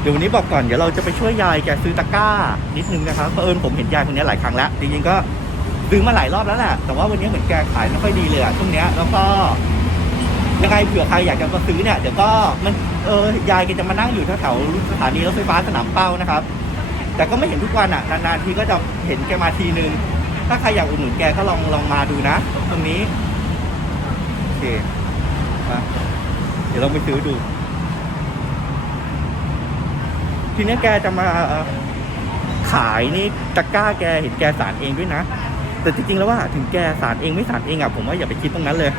เดี๋ยววันนี้บอกก่อนเดี๋ยวเราจะไปช่วยยายแกซื้อตะกร้า นิดนึงนะครับเพราะเอิญผมเห็นยายคนนี้หลายครั้งแล้วจริงๆก็ซื้อมาหลายรอบแล้วแหละแต่ว่าวันนี้เหมือนแกขายไม่ค่อยดีเลยอะช่วงเนี้ยแล้วก็ยังไงเผื่อใครอยากจะมาซื้อเนี่ยเดี๋ยวก็มันเออยายแกจะมานั่งอยู่แถวๆสถานีรถไฟฟ้าสนามเป้านะครับ แต่ก็ไม่เห็นทุกวันอะนานๆทีก็จะเห็นแกมาทีนึง ถ้าใครอยากอุดหนุนแกก็ลองลองมาดูนะ ตรงนี้โอเคมาเดี๋ยวเราไปซื้อดู ทีนี้แกจะมาขายนี่ตะกร้าแกเห็นแกสารเองด้วยนะ แต่จริงๆแล้วว่าถึงแกสารเองไม่สารเองอะผมว่าอย่าไปคิดตรงนั้นเลย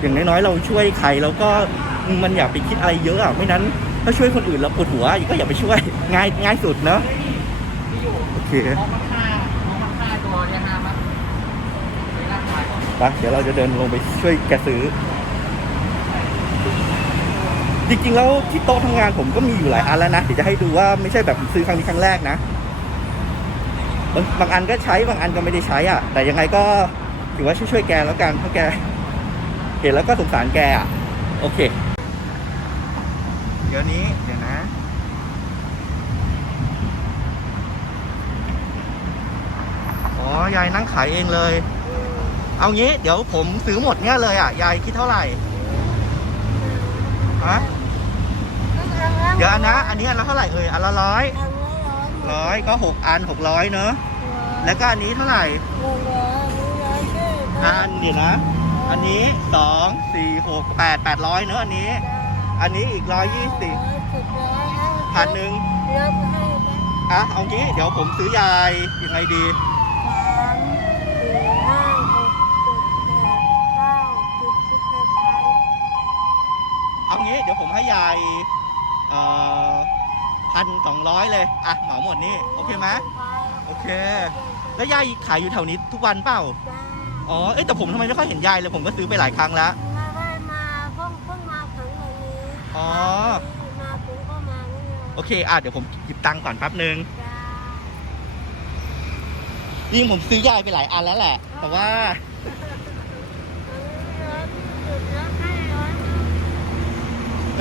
อย่างน้อยๆเราช่วยใครแล้วก็มันอย่าไปคิดอะไรเยอะอะไม่นั้นถ้าช่วยคนอื่นแล้วปวดหัวก็อย่าไปช่วยง่ายง่ายสุดเนอะโอเคมองมันค่ามองมันค่าตัวเนี่ยนะมั้งไปร่างกายก่อนไปเดี๋ยวเราจะเดินลงไปช่วยแกซื้อ จริงๆแล้วที่โต๊ะทำงานผมก็มีอยู่หลายอันแล้วนะเดี๋ยวจะให้ดูว่าไม่ใช่แบบซื้อครั้งนี้ครั้งแรกนะบางอันก็ใช้บางอันก็ไม่ได้ใช้อะ แต่ยังไงก็ถือว่าช่วยๆแกแล้วกันเพราะแก เห็นแล้วก็สงสารแกอะ โอเค เดี๋ยวนี้เดี๋ยวนะ อ๋อยายนั่งขายเองเลย เอางี้ เดี๋ยวผมซื้อหมดเนี่ยเลยอะ ยายคิดเท่าไหร่ฮะ เดี๋ยวอันนะ อันนี้อันละเท่าไหร่เอ่ยอันละร้อยร้อยก็หกอันหกร้อยเนอะแล้วก็อันนี้เท่าไหร่อันเดี๋ยวนะ อันนี้สองสี่หกแปดแปดร้อยเนอะอันนี้ อันนี้อีกร้อยยี่สิบพันหนึ่งอะเอางี้เดี๋ยวผมซื้อยายยังไงดีเอางี้เดี๋ยวผมให้ยายเอ่อ พันสองร้อยเลย อะ เหมาหมดนี่ โอเคไหมโอเค แล้วยายขายอยู่แถวนี้ทุกวันเปล่า อ๋อ เอ้ยแต่ผมทำไมไม่ค่อยเห็นยายเลย ผมก็ซื้อไปหลายครั้งแล้วอ๋อโอเค อะ เดี๋ยวผมหยิบตังค์ก่อนแป๊บนึงจริงผมซื้อยายไปหลายอันแล้วแหละ แต่ว่า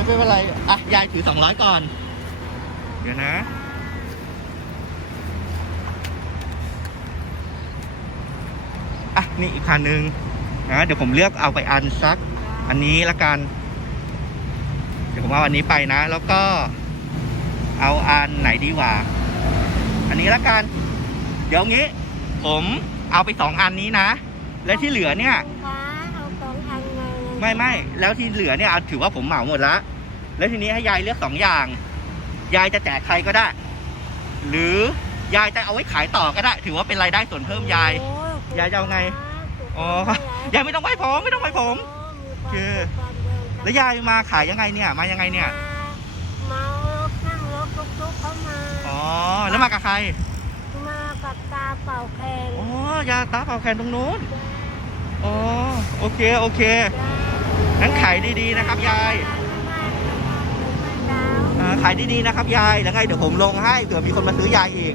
ไม่เป็นไร อะ ยายถือสองร้อยก่อน เดี๋ยวนะ อะ นี่อีกคันหนึ่งนะเดี๋ยวผมเลือกเอาไปอันสัก อันนี้ละกัน เดี๋ยวผมเอาอันนี้ไปนะ แล้วก็ เอาอันไหนดีกว่า อันนี้ละกัน เดี๋ยวงี้ ผมเอาไปสองอันนี้นะ และที่เหลือเนี่ยไม่ไม่แล้วที่เหลือเนี่ยเอาถือว่าผมเหมาหมดละ แล้วทีนี้ให้ยายเลือกสองอย่าง ยายจะแจกใครก็ได้ หรือยายจะเอาไว้ขายต่อก็ได้ ถือว่าเป็นรายได้ส่วนเพิ่มยาย ยายจะเอาไง อ๋อยายไม่ต้องไปผมไม่ต้องไปผมคือแล้วยายมาขายยังไงเนี่ย มายังไงเนี่ยเมารถนั่งรถตุ๊กๆเข้ามาอ๋อแล้วมากับใคร มากับตาเป่าแคนอ๋อยาตาเป่าแคนตรงนู้นอ๋อโอเคโอเคงั้นขายดีๆนะครับยายอ่าขายดีๆนะครับยายแล้วไงเดี๋ยวผมลงให้เผื่อมีคนมาซื้อยายอีก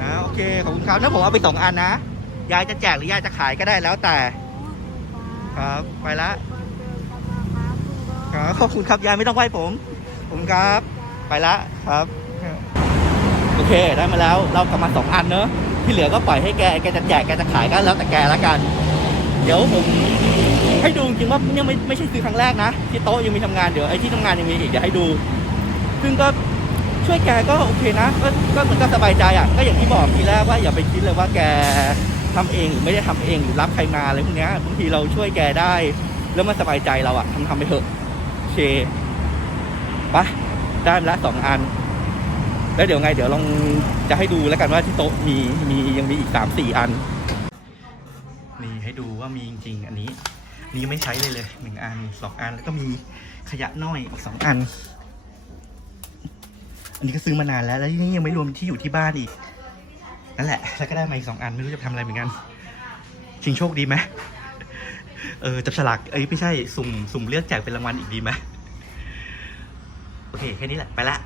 นะโอเคขอบคุณครับแล้วผมเอาไปสองอันนะยายจะแจกหรือยายจะขายก็ได้แล้วแต่ ครับไปละครับขอบคุณครับยายไม่ต้องไหว้ผมขอบคุณครับ ไปละครับ โอเคได้มาแล้วเรากลับมาสองอันเนอะที่เหลือก็ปล่อยให้แกแกจะแจกแกจะขายก็แล้วแต่แกละกัน เดี๋ยวผมให้ดูจริงๆว่าเนี่ยไม่ไม่ใช่ซื้อครั้งแรกนะที่โต๊ะยังมีทำงานเดี๋ยวไอ้ที่ทำงานยังมีอีกเดี๋ยวให้ดู ซึ่งก็ช่วยแกก็โอเคนะก็ก็มันก็สบายใจอะก็อย่างที่บอกทีแรกว่าอย่าไปคิดเลยว่าแกทำเองหรือไม่ได้ทำเองหรือรับใครมาอะไรพวกเนี้ยบางทีเราช่วยแกได้ แล้วมันสบายใจเราอะทำทำไปเถอะเคไปะได้ละสองอัน แล้วเดี๋ยวไง เดี๋ยวลองจะให้ดูแล้วกันว่าที่โต๊ะมีมียังมีอีกสามสี่อันนี่ให้ดูว่ามีจริงๆ อันนี้ นี่ไม่ใช้เลยเลยหนึ่งอันสองอันแล้วก็มีขยะน้อยอีกสองอัน นนี้ก็ซื้อมานานแล้ว แล้วนี่ยังไม่รวมที่อยู่ที่บ้านอีก นั่นแหละ แล้วก็ได้มาอีกสองอันไม่รู้จะทำอะไรเหมือนกัน ชิงโชคดีไหมเออจับฉลาก เอ้ยไม่ใช่ สุ่ม สุ่มเลือกแจกเป็นรางวัลอีกดีไหมโอเค แค่นี้แหละ ไปละ